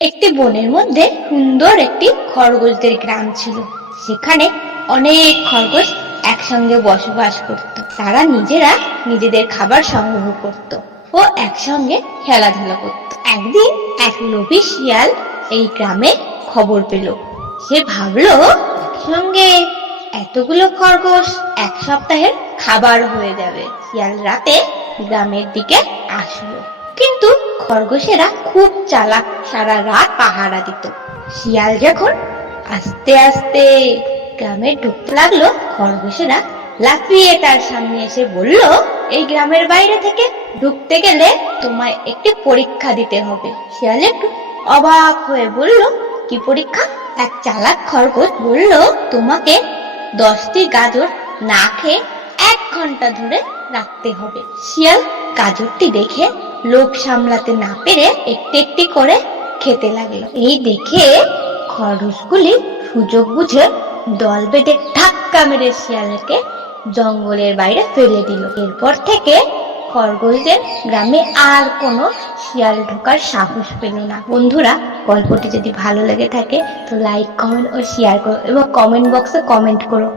একটি বনের মধ্যে সুন্দর একটি খরগোশদের গ্রাম ছিল। সেখানে অনেক খরগোশ একসঙ্গে বসবাস করত। তারা নিজেরা নিজেদের খাবার সংগ্রহ করত ও একসঙ্গে খেলাধুলা করত। একদিন এক লোভী শিয়াল এই গ্রামে খবর পেল। সে ভাবলো, একসঙ্গে এতগুলো খরগোশ এক সপ্তাহের খাবার হয়ে যাবে। শিয়াল রাতে গ্রামের দিকে আসলো, কিন্তু খরগোশেরা খুব চালাক, সারা রাত পাহারা দিত। শিয়াল যখন আস্তে আস্তে গ্রামে ঢুকতে লাগলো, খরগোশেরা লাফিয়ে তার সামনে এসে বলল, এই গ্রামের বাইরে থেকে ঢুকতে গেলে তোমায় একটি পরীক্ষা দিতে হবে। শিয়াল একটু অবাক হয়ে বলল, কি পরীক্ষা? এক চালাক খরগোশ বলল, তোমাকে 10টি গাজর না খেয়ে 1 ঘন্টা ধরে রাখতে হবে। শিয়াল গাজরটি দেখে লোভ সামলাতে না পেরে একটি একটি করে খেতে লাগলো। এই দেখে খরগোশগুলি সুযোগ বুঝে দল বেঁধে ধাক্কা মেরে শিয়ালকে জঙ্গলের বাইরে ফেলে দিল। এরপর থেকে খরগোশদের গ্রামে আর কোনো শিয়াল ঢোকার সাহস পেল না। বন্ধুরা, গল্পটি যদি ভালো লেগে থাকে তো লাইক, কমেন্ট ও শেয়ার করো এবং কমেন্ট বক্সে কমেন্ট করো।